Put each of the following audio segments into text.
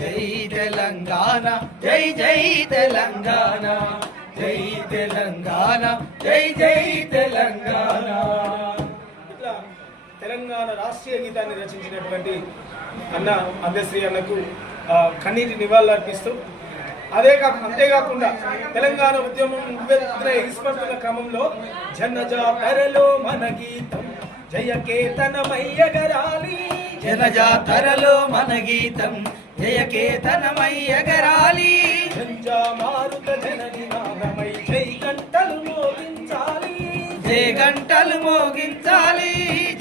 జై తెలంగాణ జై జై తెలంగాణ జై తెలంగాణ జై జై తెలంగాణ. ఇట్లా తెలంగాణ రాష్ట్రీయ గీతాన్ని రచించినటువంటి అన్న అందశ్రీ అన్నకు కన్నీటి నివాళులు అర్పిస్తూ అంతేకాకుండా తెలంగాణ ఉద్యమం ఎగిసిపడుతున్న క్రమంలో జనజాతరలో మన గీతం జయకేతనమయ్యగరాలి, జనజాతరలో మన గీతం జయకేతనమయ్యగరాలి, మారుత జననినాదమై జై గంటలు మోగించాలి, జై గంటలు మోగించాలి,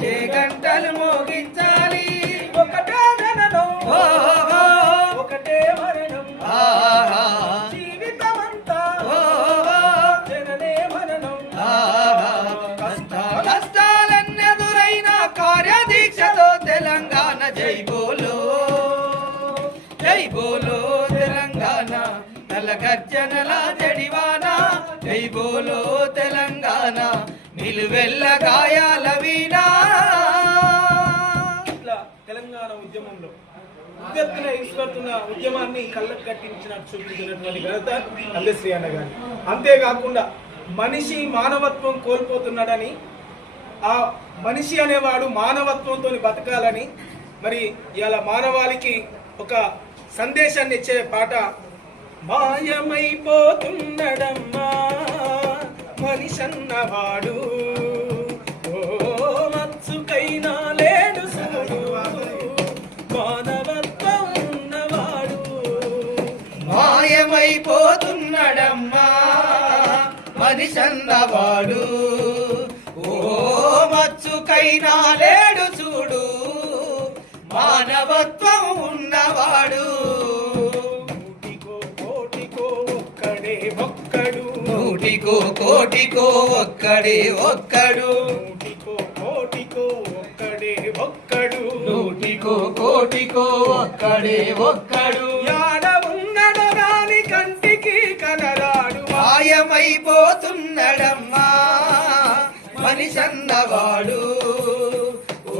జై గంటలు మోగించాలి. ఒకటే జననం ఒకటే మరణం, జీవితమంతా జననే మరణం. కష్టాలన్నెదురైన కార్యదీక్షతో తెలంగాణ జై బోలో, జై బోలో తెలంగాణ తలగర్జనల జడివాన, జై బోలో తెలంగాణ నిలువెల్ల గాయాల వీణా. ఇట్లా తెలంగాణ ఉద్యమంలో ఉద్యత్తున ఎగిసిపడుతున్న ఉద్యమాన్ని కళ్ళకు కట్టించినట్టు చూపించినటువంటి ఘనత అందశ్రీ అన్న గారి. అంతేకాకుండా మనిషి మానవత్వం కోల్పోతున్నాడని, ఆ మనిషి అనేవాడు మానవత్వంతో బతకాలని, మరి ఇలా మానవాళికి ఒక సందేశాన్ని ఇచ్చే పాట మాయమైపోతున్నడమ్మా మనిషన్నవాడు, ఓ మత్సుకైనా లేడు సూడు మానవత్వం ఉన్నవాడు. మాయమైపోతున్నడమ్మా మనిషన్నవాడు, ఓ మత్సుకైనా లేడు చూడు మానవత్వం ఉన్నవాడు. నూటికో కోటికో ఒక్కడే ఒక్కడు, నూటికో కోటికో ఒక్కడే ఒక్కడు, నూటికో కోటికో ఒక్కడే ఒక్కడు. యాడ ఉన్నడు రాని కంటికి కనరాడు, మాయమైపోతున్నడమ్మా మనిషన్నవాడు, ఓ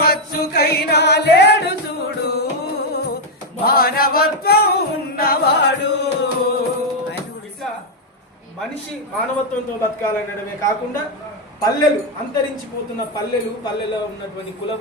మత్సుకైనా లేడు చూడు మానవత్వం ఉన్నవాడు. మనిషి మానవత్వంతో బతకాలనడమే కాకుండా పల్లెలు అంతరించిపోతున్న పల్లెలో ఉన్నటువంటి కుల